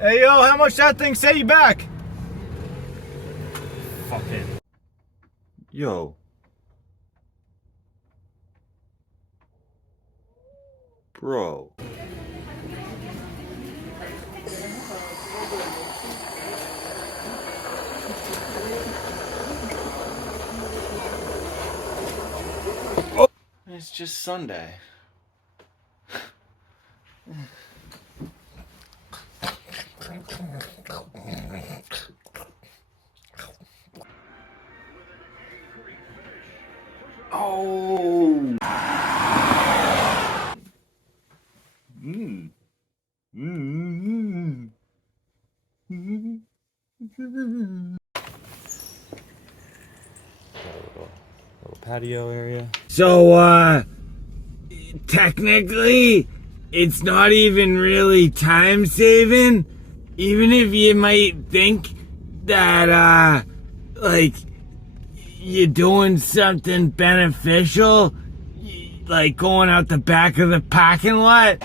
Hey, yo, how much that thing set you back? Fuck it. Yo. Bro. Oh, it's just Sunday. Oh. Little patio area. So, technically, it's not even really time saving. Even if you might think that, like, you're doing something beneficial, like going out the back of the parking lot.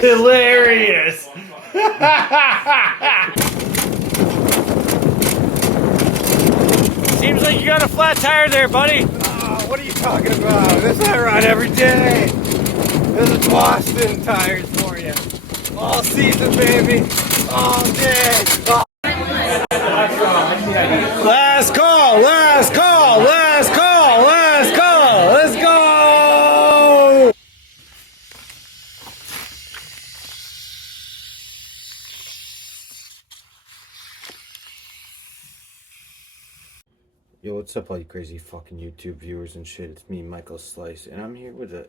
Hilarious. Seems like you got a flat tire there, buddy. Oh, what are you talking about? This I ride every day. This is Boston tires for you. All season, baby. All day. Oh. Last call, last call, last call, last call. Let's go. Yo, what's up, all you crazy fucking YouTube viewers and shit? It's me, Michael Slice, and I'm here with a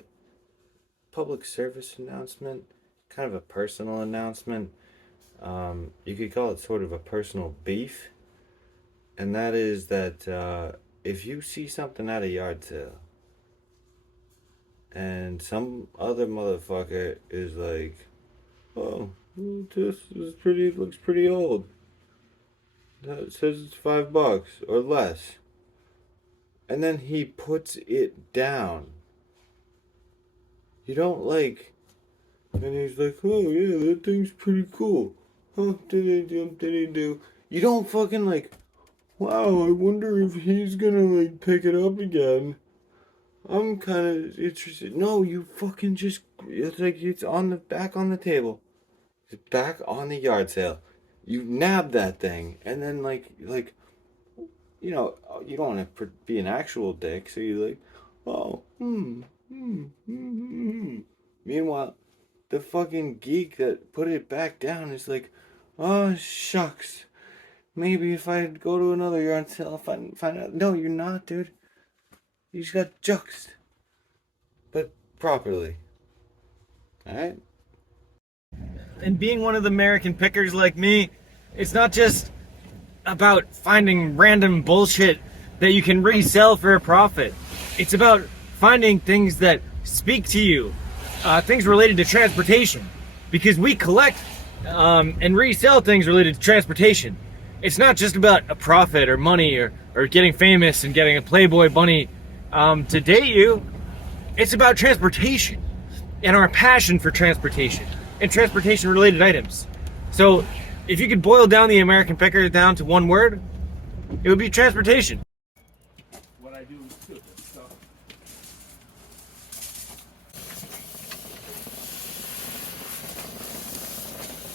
public service announcement, kind of a personal announcement. You could call it sort of a personal beef, and that is that if you see something at a yard sale, and some other motherfucker is like, "Oh, this is pretty, looks pretty old. It says it's $5 or less." And then he puts it down. You don't like, and he's like, "Oh yeah, that thing's pretty cool. Huh, do. You don't fucking like, wow, I wonder if he's gonna like pick it up again. I'm kind of interested. No, you fucking just, it's like it's on the back on the table. It's back on the yard sale. You nab that thing, and then like, you know, you don't want to be an actual dick, so you're like, oh, Meanwhile, the fucking geek that put it back down is like, oh, shucks. Maybe if I go to another yard sale, I'll find out. No, you're not, dude. You just got juxed. But properly. Alright? And being one of the American pickers like me, it's not just about finding random bullshit that you can resell for a profit. It's about finding things that speak to you, things related to transportation, because we collect and resell things related to transportation. It's not just about a profit or money or getting famous and getting a Playboy bunny to date you. It's about transportation and our passion for transportation and transportation related items. So if you could boil down the American picker down to one word, it would be transportation. What I do is stupid stuff.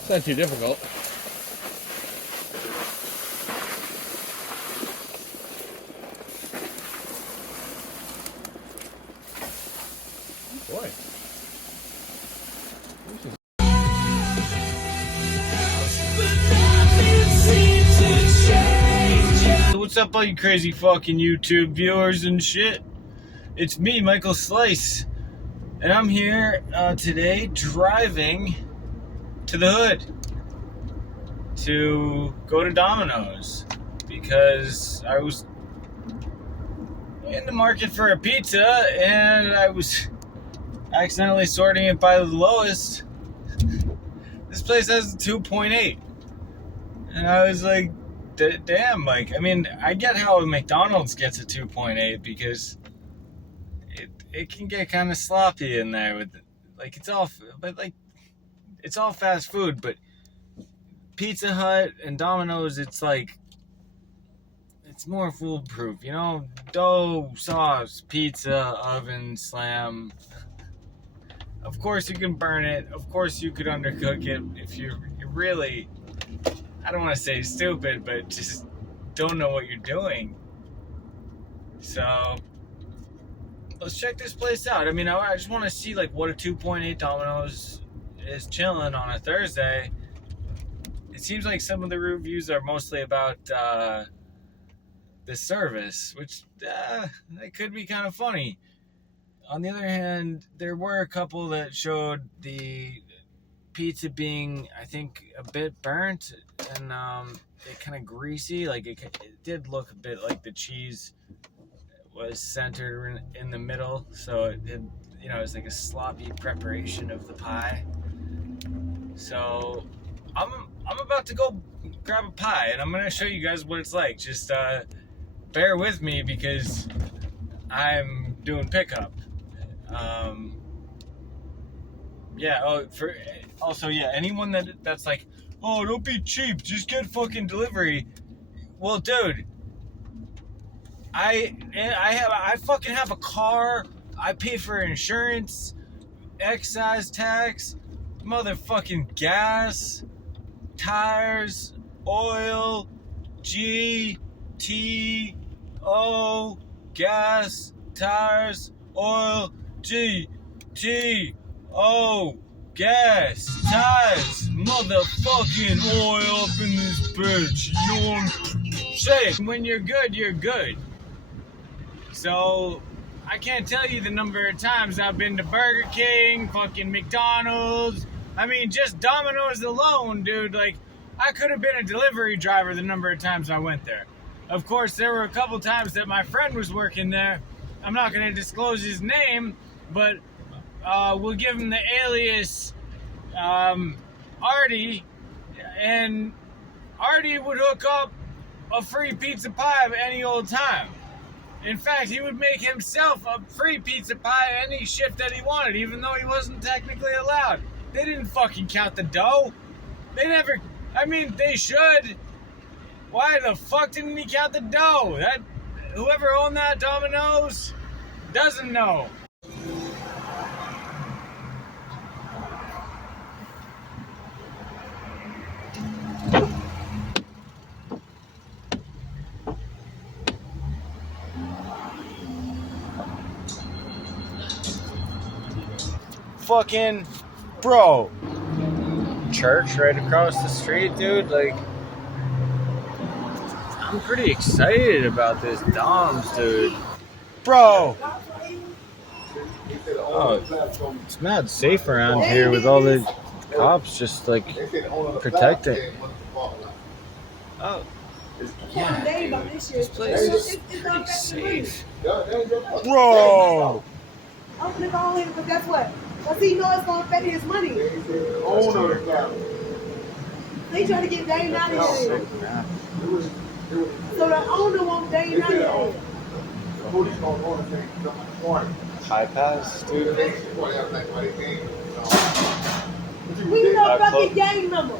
It's not too difficult. Boy. What's up, all you crazy fucking YouTube viewers and shit? It's me, Michael Slice, and I'm here today driving to the hood to go to Domino's because I was in the market for a pizza and I was accidentally sorting it by the lowest. This place has a 2.8, and I was like, damn, Mike. I mean, I get how McDonald's gets a 2.8 because it can get kind of sloppy in there with, like, it's all fast food, but Pizza Hut and Domino's, it's like, it's more foolproof, you know? Dough, sauce, pizza, oven, slam. Of course you can burn it. Of course you could undercook it if you're really, I don't want to say stupid, but just don't know what you're doing. So let's check this place out. I mean, I just want to see like what a 2.8 Domino's is chilling on a Thursday. It seems like some of the reviews are mostly about the service, which that could be kind of funny. On the other hand, there were a couple that showed the pizza being, I think, a bit burnt and it kind of greasy. Like it did look a bit like the cheese was centered in the middle, so it did, you know, it was like a sloppy preparation of the pie. So I'm about to go grab a pie, and I'm gonna show you guys what it's like. Just bear with me because I'm doing pickup. Yeah. Anyone that's like, oh, don't be cheap, just get fucking delivery. Well, dude, I fucking have a car. I pay for insurance, excise tax, motherfucking gas, tires, oil, GTO, gas, tires, oil, GTO, gas, tires, motherfucking oil up in this bitch. You know what I'm saying? When you're good, you're good. So I can't tell you the number of times I've been to Burger King, fucking McDonald's. I mean, just Domino's alone, dude. Like, I could have been a delivery driver the number of times I went there. Of course, there were a couple times that my friend was working there. I'm not going to disclose his name, but we'll give him the alias Artie. And Artie would hook up a free pizza pie of any old time. In fact, he would make himself a free pizza pie any shift that he wanted, even though he wasn't technically allowed. They didn't fucking count the dough. They never, I mean, they should. Why the fuck didn't he count the dough? That, whoever owned that Domino's doesn't know. Fucking bro, church right across the street, dude. Like, I'm pretty excited about this Dom's, dude. Bro, oh, it's not safe around here with all the cops just like protecting. Oh, yeah, dude, this place is pretty safe. Bro. I'm gonna go in, but guess what? Because he knows it's gonna affect his money. They trying to get Dane out of here. So the owner wants Dane out of here. High pass, dude. We need a fucking gang number.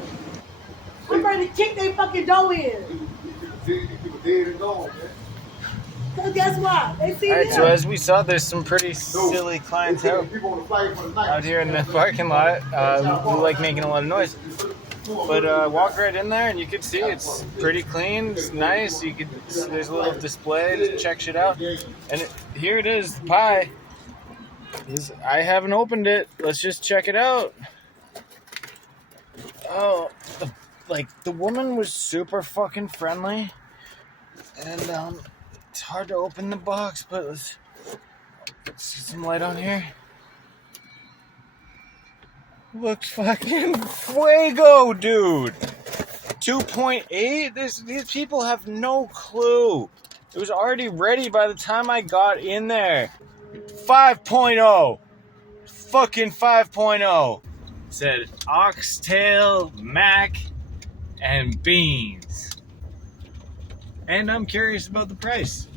I'm ready to kick their fucking door in. Because guess what? They see Alright, so as we saw, there's some pretty silly clientele out here in the parking lot who like making a lot of noise. But walk right in there and you can see it's pretty clean, it's nice. You could, there's a little display to check shit out. And here it is, the pie. I haven't opened it. Let's just check it out. Oh, the woman was super fucking friendly. And it's hard to open the box, but let's get some light on here. Looks fucking fuego, dude. 2.8? These people have no clue. It was already ready by the time I got in there. 5.0. Fucking 5.0. It said oxtail, mac, and beans. And I'm curious about the price.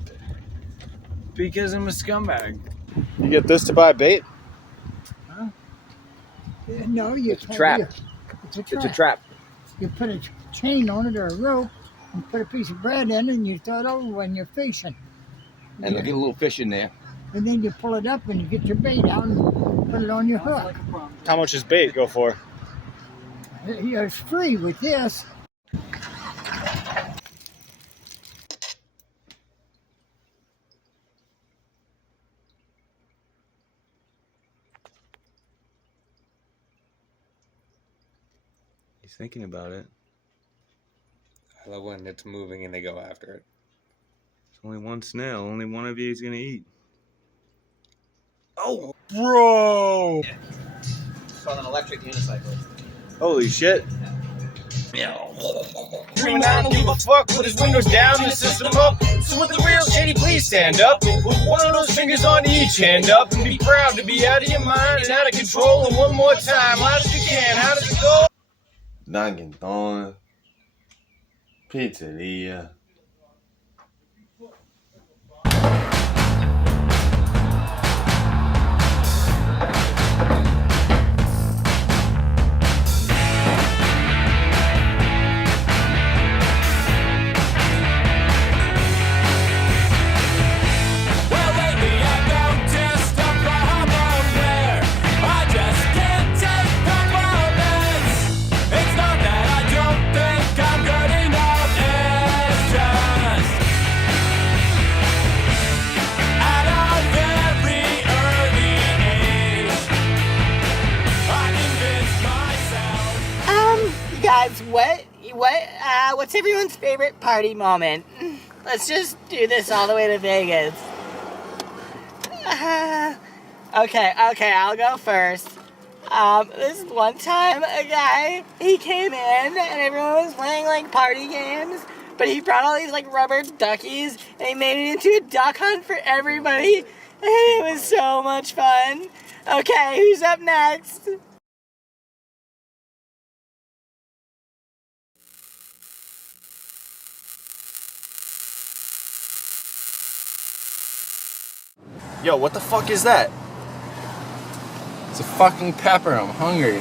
Because I'm a scumbag. You get this to buy bait? No, you It's a trap. It's a It's trap. a trap. You put a chain on it or a rope and put a piece of bread in it and you throw it over when you're fishing. And look at a little fish in there. And then you pull it up and you get your bait out and put it on your hook. How much does bait go for? It's free with this. He's thinking about it. I love when it's moving and they go after it. There's only one snail. Only one of you is gonna eat. Oh, bro! It's on an electric unicycle. Holy shit. Screaming, I don't give a fuck, with his windows down and the system up. So with the real shady, please stand up. Put one of those fingers on each hand up and be proud to be out of your mind and out of control. And one more time, loud as you can. How does it go? Dunkin' Donuts. Pizzeria. You guys, what's everyone's favorite party moment? Let's just do this all the way to Vegas. Okay, I'll go first. This one time, a guy, he came in and everyone was playing like party games, but he brought all these like rubber duckies and he made it into a duck hunt for everybody, and it was so much fun. Okay, who's up next? Yo, what the fuck is that? It's a fucking pepper. I'm hungry.